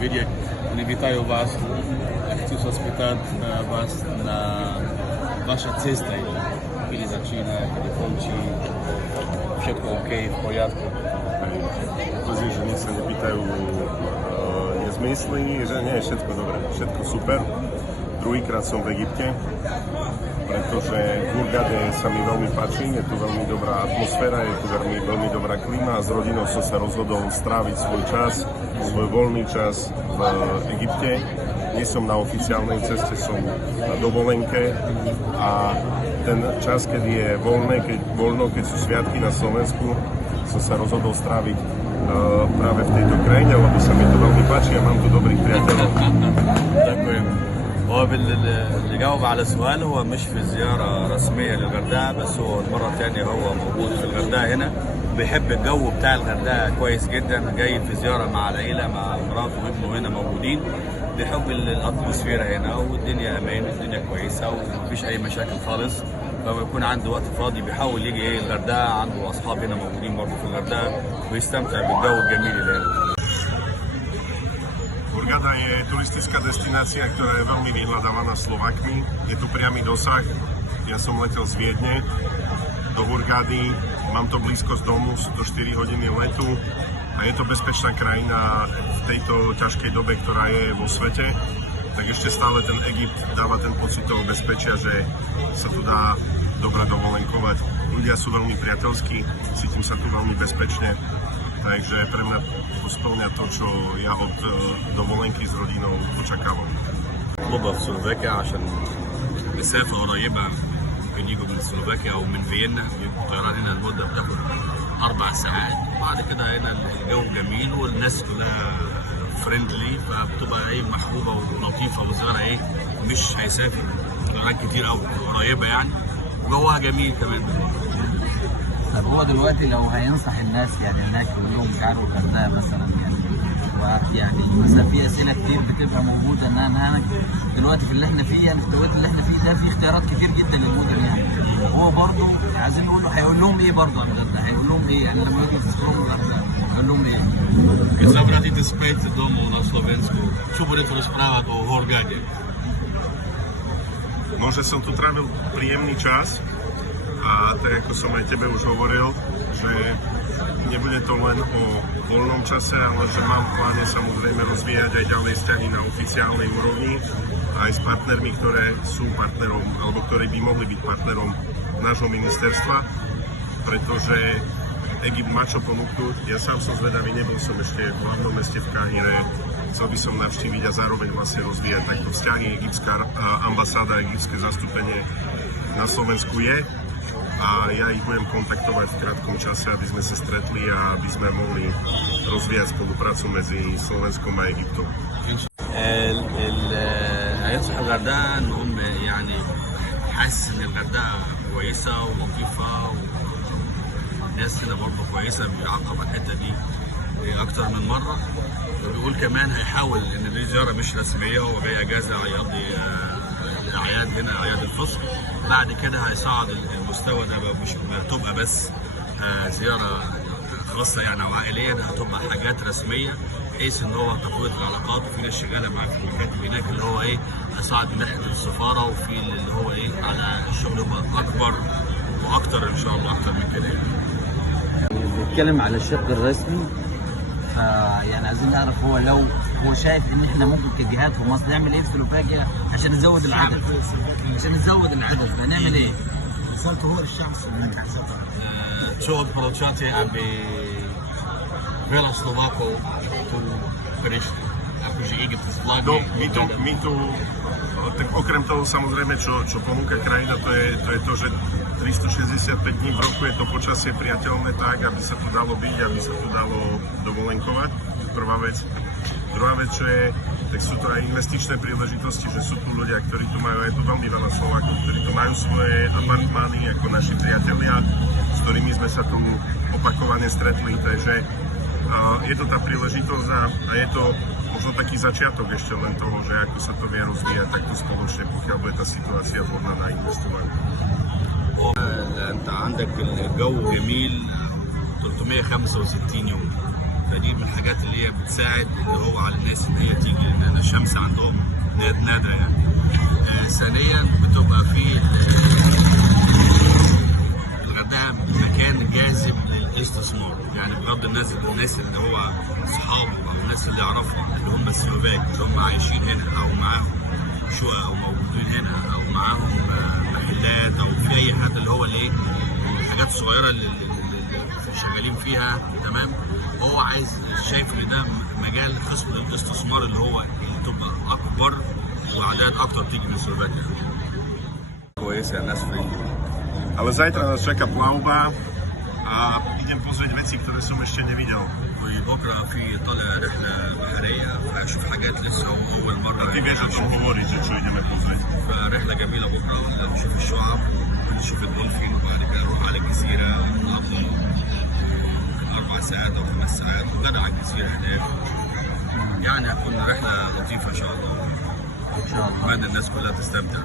vidieť. Oni vítajú vás. Chcú sa spýtať vás na vaša cesta, kedy začína, kedy končí, všetko OK, v poriadku. Pozri, že mne sa nepýtajú nezmysly, že nie je všetko dobré, všetko super. Druhýkrát som v Egypte, pretože v Hurghade sa mi veľmi páči, je tu veľmi dobrá atmosféra, je tu veľmi dobrá klíma a s rodinou som sa rozhodol stráviť svoj čas, svoj voľný čas v Egypte. Nie som na oficiálnej ceste, som na dovolenke a ten čas, keď je voľno, keď sú sviatky na Slovensku, som sa rozhodol stráviť práve v tejto krajine, lebo sa mi to veľmi páči a mám tu dobrých priateľov. Ďakujem. هو اللي جاوب على السؤال هو مش في زيارة رسمية للغردقة، بس هو المرة الثانية هو موجود في الغردقة هنا، بيحب الجو بتاع الغردقة كويس جدا، جاي في زيارة مع العيلة مع مراته وابنه هنا موجودين، بيحب الاتموسفيرا هنا والدنيا امان والدنيا كويسة ومفيش أي مشاكل خالص، فلما يكون عنده وقت فاضي بيحاول يجي الغردقة، عنده أصحاب هنا موجودين برضه في الغردقة ويستمتع بالجو الجميل اللي هنا. Hurghada je turistická destinácia, ktorá je veľmi vyhľadávaná Slovákmi. Je tu priamy dosah. Ja som letel z Viedne do Hurghady, mám to blízko z domu, sú to 4 hodiny letu a je to bezpečná krajina v tejto ťažkej dobe, ktorá je vo svete. Tak ešte stále ten Egypt dáva ten pocit toho bezpečia, že sa tu dá dobre dovolenkovať. Ľudia sú veľmi priateľskí, cítim sa tu veľmi bezpečne. Takže pre mňa to spĺňa to, čo ja od dovolenky s rodinou očakávam. اطلبها في سلوفاكيا عشان مسافة قريبة، ممكن يجوا من سلوفاكيا أو من فيينا، الطيران هنا المدة بتاخد 4 ساعات، وبعد كده هنا الجو جميل والناس كلها فريندلي، فبتبقى محبوبة ولطيفة وزيارة مش هيسافر طيران كتير أو قريبة يعني، وجوها جميل كمان. طب هو دلوقتي لو هينصح الناس يعني هناك يقول لهم تعالوا الغردقه مثلا يعني مثلا في اسئله كتير بتبقى موجوده ان انا دلوقتي في اللي احنا فيه يعني في الوقت اللي احنا فيه ده في اختيارات كتير جدا للمدن يعني هو برضه عايزين نقول له هيقول لهم ايه برضه عن الغردقه هيقول لهم ايه يعني لما يجوا يزوروا الغردقه هيقول لهم ايه؟ Keď vrátite späť domov na Slovensku, čo budete rozprávať o Hurghade? Že som tu trávil príjemný čas a tak ako som aj tebe už hovoril, že nebude to len o voľnom čase, ale že mám v pláne samozrejme rozvíjať aj ďalej vzťahy na oficiálnej úrovni aj s partnermi, ktoré sú partnerom alebo ktorí by mohli byť partnerom nášho ministerstva, pretože Egypt má čo ponúknuť. Ja sám som zvedavý, nebol som ešte v hlavnom meste v Káhire, chcel by som navštíviť a zároveň vlastne rozvíjať takto vzťahy. Egyptská ambasáda, egyptské zastúpenie na Slovensku je a ja ich budem kontaktovať v krátkom čase, aby sme sa stretli a aby sme mohli rozvíjať spoluprácu medzi Slovenskom a Egyptom. هينصح الغردقة ان هم يعني حاسس ان الغردقة كويسة ولطيفة والناس هنا برضه كويسة، بيعقب على الحتة دي أكتر من مرة، وبيقول كمان هيحاول إن دي زيارة مش رسمية، هو جاي أجازة هيقضي الأعياد هنا أعياد الفصل، بعد كده هيصعد المستوى ده مش هتبقى بس زيارة خاصة يعني أو عائلية، ده هتبقى حاجات رسمية بحيث إن هو تقوية العلاقات، وفي ناس شغالة معاه في المكاتب هناك اللي هو هيصعد من ناحية السفارة، وفي اللي هو على الشغل يبقى أكبر وأكتر إن شاء الله أكتر من كده. نتكلم على الشق الرسمي، يعني عايزين نعرف هو لو هو شايف ان احنا ممكن كجهات في مصر نعمل ايه في سلوفاكيا عشان نزود العدد، هنعمل ايه؟ رسالته هو للشعب السلوفاكي عايزين Čo odporúčate, aby veľa Slovákov tu prišli? Akože Egypt zvládne. My tu tak okrem toho samozrejme, čo ponúka krajina, to je to, že 365 dní v roku je to počasie priateľné tak, aby sa tu dalo byť, aby sa tu dalo dovolenkovať. Prvá vec. Druhá vec, čo je, tak sú to aj investičné príležitosti, že sú tu ľudia, ktorí tu majú, je tu veľmi veľa Slovákov, ktorí tu majú svoje apartmány ako naši priatelia, s ktorými sme sa tu opakovane stretli, takže je to tá príležitosť a je to možno taký začiatok ešte len toho, že ako sa to vie rozvíjať takto spoločne, pokiaľ bude tá situácia vhodná na investovanie. انت عندك الجو جميل 365 يوم، فدي من الحاجات اللي هي بتساعد اللي هو على الناس ان هي تيجي، لان الشمس عندهم نادره يعني. ثانيا بتبقى في الغردقه مكان جاذب للاستثمار، يعني بغض الناس اللي هو اصحابه او الناس اللي يعرفهم اللي هم السلوفاك اللي هم عايشين هنا او معاهم شقق او موجودين هنا او معاهم محلات او في اي حاجه اللي هو الايه الحاجات الصغيره اللي شغالين فيها، تمام. وهو عايز شايف ان ده مجال خصب للاستثمار اللي هو تبقى اكبر واعداد اكتر تيجي من سلوفاكيا. كويسه الناس فري. Ale zajtra nás čaká plavba a idem pozrieť veci, ktoré som ešte nevidel. وبكره في طلع رحله بحريه فاشوف حاجات لسه اول مره. Ty vieš o čom hovoriť, že čo ideme pozrieť. فرحله جميله بكره نشوف الشعاب ونشوف الدولفين وبعد كده نروح على الجزيره نقضي 4 ساعات او 5 ساعات وغدا على الجزيره هناك. يعني هتكون رحله لطيفه ان شاء الله. ان شاء الله. اتمنى الناس كلها تستمتع.